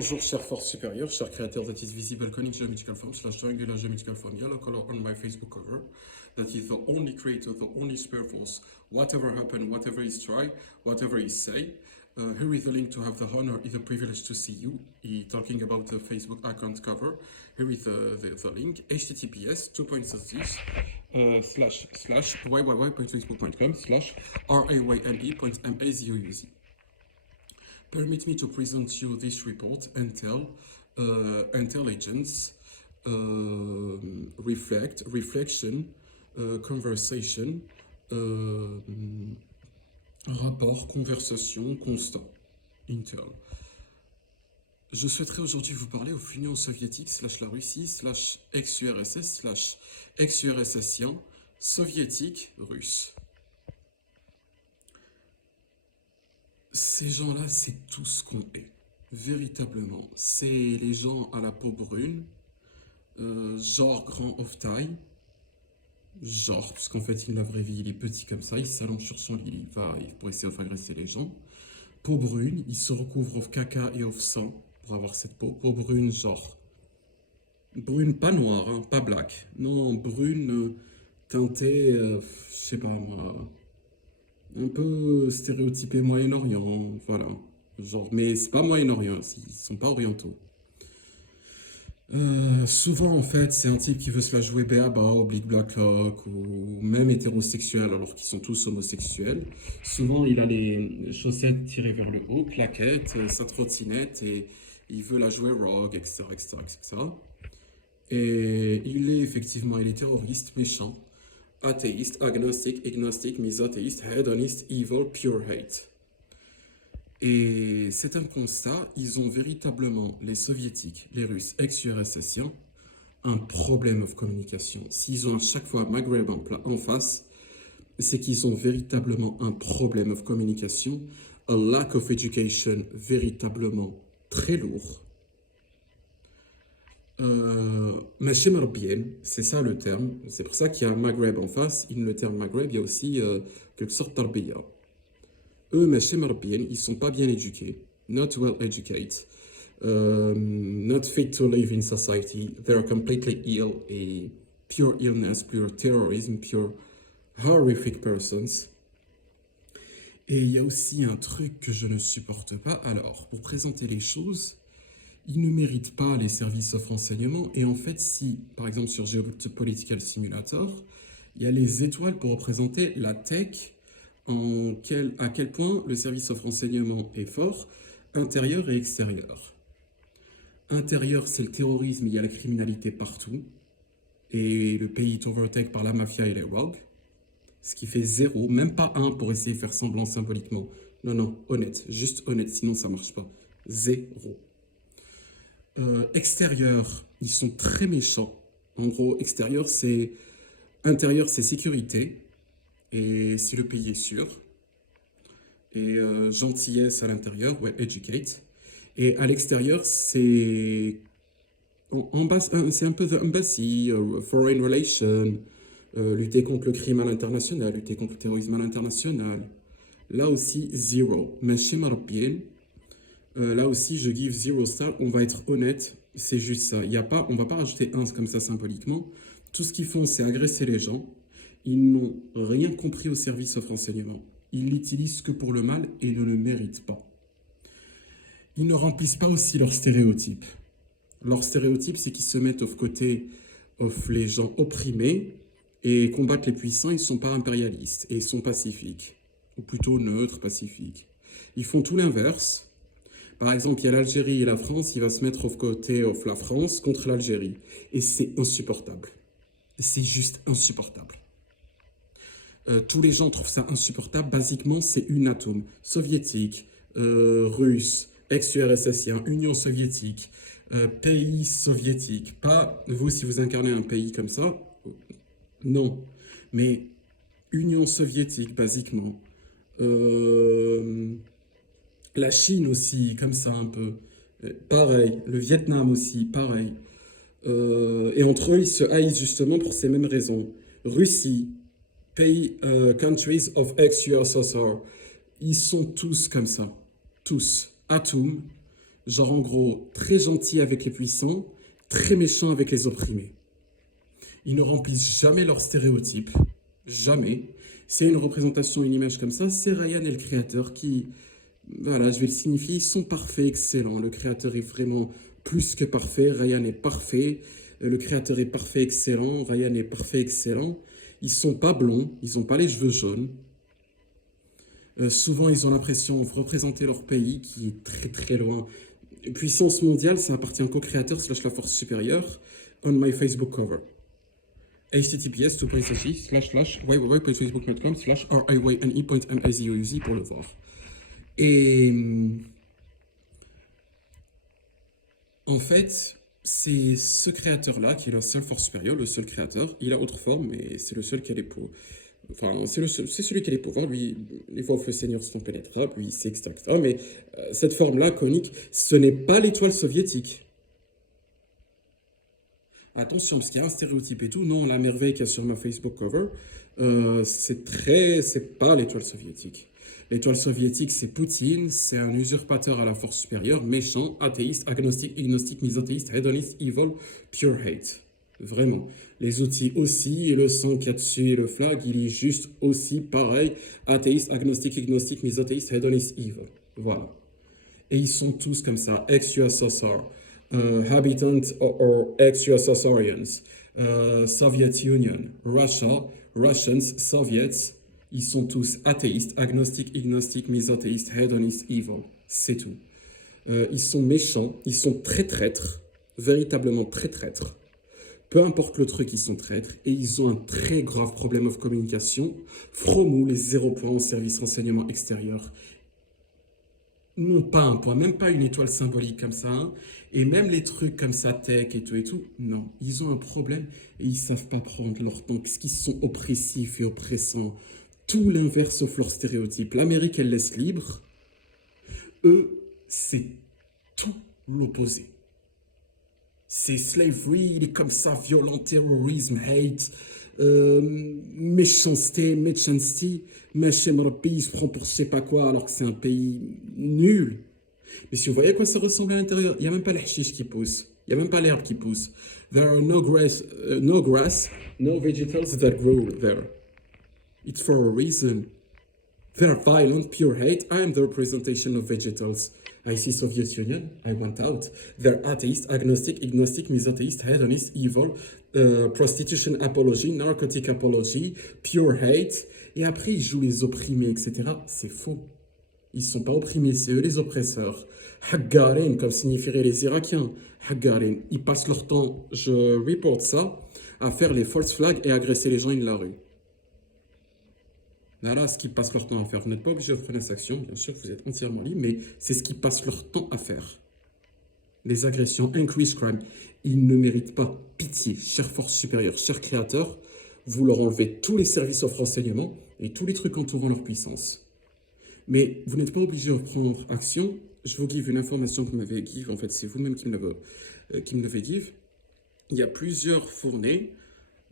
Bonjour chère force supérieure, chers créateurs that is visible conic geometrical form slash triangular geometrical form yellow color on my Facebook cover. That is the only creator, the only spare force, whatever happen, whatever is try, whatever is say. Here is the link to have the honor, is a privilege to see you. He talking about the Facebook account cover. Here is the link, https // yyyy.facebook.com /rayne.mazouz. Permit me to present you this report until intelligence, reflection, conversation, rapport, conversation, constat. Intel. Je souhaiterais aujourd'hui vous parler aux Union soviétique / la Russie / ex-URSS / ex-URSSien, soviétique, russe. Ces gens-là, c'est tout ce qu'on est, véritablement. C'est les gens à la peau brune, genre grand off taille, genre, puisqu'en fait, la vraie vie, il est petit comme ça, il s'allonge sur son lit, pour essayer d'agresser les gens. Peau brune, il se recouvre off caca et off sang pour avoir cette peau. Peau brune, genre. Brune, pas noire, hein, pas black. Non, brune, teintée, je sais pas moi, un peu stéréotypé Moyen-Orient, voilà. Genre, mais c'est pas Moyen-Orient, ils sont pas orientaux. Souvent, en fait, c'est un type qui veut se la jouer béaba, oblique Blacklock, ou même hétérosexuel, alors qu'ils sont tous homosexuels. Souvent, il a les chaussettes tirées vers le haut, claquettes, sa trottinette, et il veut la jouer rogue, etc., etc., etc. Et il est terroriste, méchant, athéiste, agnostique, agnostique, misothéiste, hedoniste, evil, pure hate. Et c'est un constat, ils ont véritablement, les soviétiques, les russes, ex-URSSiens, un problème de communication. S'ils ont à chaque fois Maghreb en face, c'est qu'ils ont véritablement un problème de communication, a lack of education véritablement très lourd. Machim Arbien, c'est ça le terme, c'est pour ça qu'il y a Maghreb en face. Le terme Maghreb, il y a aussi quelque sorte d'Arbiya. Eux, Machim Arbien, ils sont pas bien éduqués, not well educated, not fit to live in society, they're completely ill, et pure illness, pure terrorism, pure horrific persons. Et il y a aussi un truc que je ne supporte pas. Alors, pour présenter les choses, ils ne méritent pas les services of renseignement. Et en fait, si, par exemple, sur Geopolitical Simulator, il y a les étoiles pour représenter la tech, à quel point le service of renseignement est fort, intérieur et extérieur. Intérieur, c'est le terrorisme, il y a la criminalité partout. Et le pays est overtake par la mafia et les rogues. Ce qui fait 0, même pas 1 pour essayer de faire semblant symboliquement. Non, non, honnête, juste honnête, sinon ça marche pas. 0. Extérieur, ils sont très méchants. En gros, extérieur, c'est... Intérieur, c'est sécurité. Et si le pays est sûr. Et gentillesse à l'intérieur, ouais, educate. Et à l'extérieur, c'est... c'est un peu the embassy, foreign relations, lutter contre le crime à l'international, lutter contre le terrorisme à l'international. Là aussi, 0. Mais chez Marabien, là aussi, je give 0 star. On va être honnête, c'est juste ça. Y a pas, on va pas rajouter 1 comme ça symboliquement. Tout ce qu'ils font, c'est agresser les gens. Ils n'ont rien compris au service of renseignement. Ils l'utilisent que pour le mal et ne le méritent pas. Ils ne remplissent pas aussi leurs stéréotypes. Leur stéréotype, c'est qu'ils se mettent of côté of les gens opprimés et combattent les puissants. Ils ne sont pas impérialistes et ils sont pacifiques. Ou plutôt neutres, pacifiques. Ils font tout l'inverse. Par exemple, il y a l'Algérie et la France, il va se mettre au côté de la France contre l'Algérie. Et c'est insupportable. C'est juste insupportable. Tous les gens trouvent ça insupportable. Basiquement, c'est une atome. Soviétique, russe, ex-URSSien, Union soviétique, pays soviétique. Pas vous, si vous incarnez un pays comme ça. Non. Mais Union soviétique, basiquement. La Chine aussi, comme ça un peu. Pareil. Le Vietnam aussi, pareil. Et entre eux, ils se haïssent justement pour ces mêmes raisons. Russie, pays, countries of ex-USSR, ils sont tous comme ça. Tous. Atomes, Genre, en gros, très gentil avec les puissants, très méchant avec les opprimés. Ils ne remplissent jamais leurs stéréotypes. Jamais. C'est une représentation, une image comme ça. C'est Ryan et le créateur qui, voilà, je vais le signifier, ils sont parfaits, excellents. Le créateur est vraiment plus que parfait. Ryan est parfait. Le créateur est parfait, excellent. Ryan est parfait, excellent. Ils sont pas blonds. Ils n'ont pas les cheveux jaunes. Souvent, ils ont l'impression de représenter leur pays qui est très très loin. Puissance mondiale, ça appartient qu'au créateur slash la force supérieure. On my Facebook cover. https://www.facebook.com/rayne.mizouz pour le voir. Et en fait, c'est ce créateur-là qui est le seul force supérieure, le seul créateur. Il a autre forme, mais c'est le seul qui a les pouvoirs. Enfin, c'est celui qui a les pouvoirs. Lui, les voies le Seigneur sont pénétrables, lui, c'est etc., etc. Mais cette forme-là, conique, ce n'est pas l'étoile soviétique. Attention, parce qu'il y a un stéréotype et tout. Non, la merveille qu'il y a sur ma Facebook cover, c'est pas l'étoile soviétique. L'étoile soviétique, c'est Poutine, c'est un usurpateur à la force supérieure, méchant, athéiste, agnostique, ignostique, misothéiste, hédoniste, evil, pure hate. Vraiment. Les outils aussi, et le sang qu'il y a dessus et le flag, il est juste aussi pareil, athéiste, agnostique, ignostique, misothéiste, hédoniste, evil. Voilà. Et ils sont tous comme ça, ex-USSR, habitants or ex-USSRians, Soviet Union, Russia, Russians, Soviets, ils sont tous athéistes, agnostiques, ignostiques, misothéistes, hédonistes, evil. C'est tout. Ils sont méchants, ils sont très traîtres, véritablement très traîtres. Peu importe le truc, ils sont traîtres et ils ont un très grave problème de communication. Fromou, les 0 points au service renseignement extérieur. Non, pas un point, même pas une étoile symbolique comme ça. Hein. Et même les trucs comme ça, tech et tout, non. Ils ont un problème et ils savent pas prendre leur temps parce qu'ils sont oppressifs et oppressants. Tout l'inverse sauf leur stéréotype. L'Amérique, elle laisse libre. Eux, c'est tout l'opposé. C'est slavery, il est comme ça, violent, terrorisme, hate, méchanceté, Machem Rabbi, il se prend pour je sais pas quoi alors que c'est un pays nul. Mais si vous voyez à quoi ça ressemble à l'intérieur, il n'y a même pas le hashish qui pousse, il n'y a même pas l'herbe qui pousse. There are no grass, no vegetables that grow there. It's for a reason. They're violent, pure hate. I am the representation of vegetals. I see Soviet Union, I want out. They're atheist, agnostic, ignostic, misotheist, hedonist, evil, prostitution apology, narcotic apology, pure hate. Et après, ils jouent les opprimés, etc. C'est faux. Ils ne sont pas opprimés, c'est eux les oppresseurs. Haggarin, comme signifieraient les Irakiens. Haggarin, ils passent leur temps, je reporte ça, à faire les false flags et agresser les gens de la rue. Là, ce qu'ils passent leur temps à faire. Vous n'êtes pas obligé de prendre cette action, bien sûr, vous êtes entièrement libre, mais c'est ce qu'ils passent leur temps à faire. Les agressions, increase crime, ils ne méritent pas pitié, chère force supérieure, cher créateur. Vous leur enlevez tous les services au renseignement et tous les trucs entourant leur puissance. Mais vous n'êtes pas obligé de prendre action. Je vous give une information que vous m'avez give. En fait, c'est vous-même qui me l'avez give. Il y a plusieurs fournées.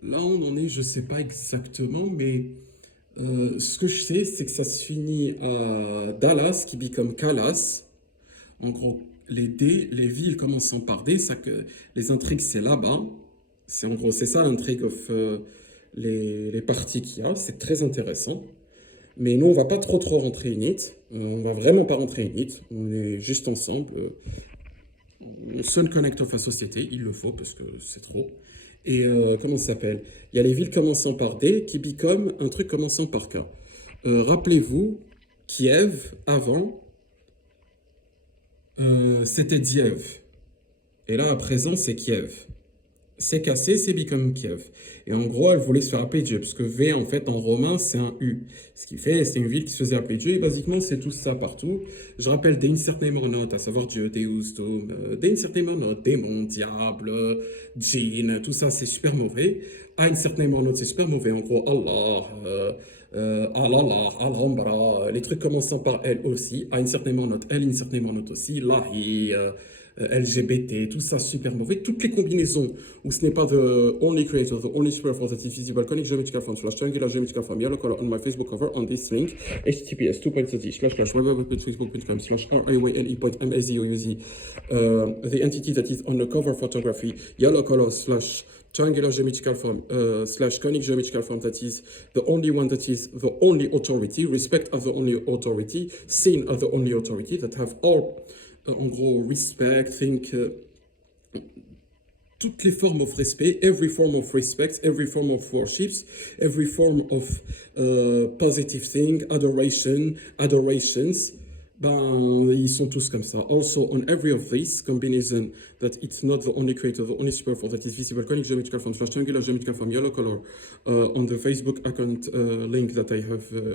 Là, on en est, je ne sais pas exactement, mais ce que je sais, c'est que ça se finit à Dallas, qui become Callas. En gros, les villes commençant par D, ça que les intrigues, c'est là-bas. En gros, c'est ça l'intrigue of les parties qu'il y a. C'est très intéressant. Mais nous, on va pas trop rentrer in it. On va vraiment pas rentrer in it. On est juste ensemble. On Sun Connect of la société, il le faut parce que c'est trop. Et comment ça s'appelle? Il y a les villes commençant par D qui become un truc commençant par K. Rappelez-vous, Kiev, avant, c'était Diev. Et là, à présent, c'est Kiev. C'est cassé, c'est become Kiev. Et en gros, elle voulait se faire appeler Dieu, parce que V, en fait, en romain, c'est un U. Ce qui fait, c'est une ville qui se faisait appeler Dieu, et basiquement, c'est tout ça partout. Je rappelle des incertains monotes, à savoir Dieu, Deus, Dom, des incertains monotes, démons, diable, djinn, tout ça, c'est super mauvais. À incertain monote, c'est super mauvais. En gros, Allah, Alhambra, les trucs commençant par elle aussi. À incertain monote, elle, incertain monote aussi. Lahi, LGBT, tout ça super mauvais. Toutes les combinaisons où ce n'est pas the only creator, the only square for that is visible, conic geometrical form slash triangular geometrical form, yellow color on my Facebook cover on this link, https://www.facebook.com /rayne.mazouz, the entity that is on the cover photography, yellow color slash triangular geometrical form slash conic geometrical form that is the only one that is the only authority, respect as the only authority, seen as the only authority, that have all, en gros, respect, think, toutes les formes of respect, every form of respect, every form of worships, every form of positive thing, adoration, adorations, ben, ils sont tous comme ça. Also, on every of these combination, that it's not the only creator, the only superform that is visible, conic geometrical form, slash triangular geometrical form, yellow color, on the Facebook account link that I have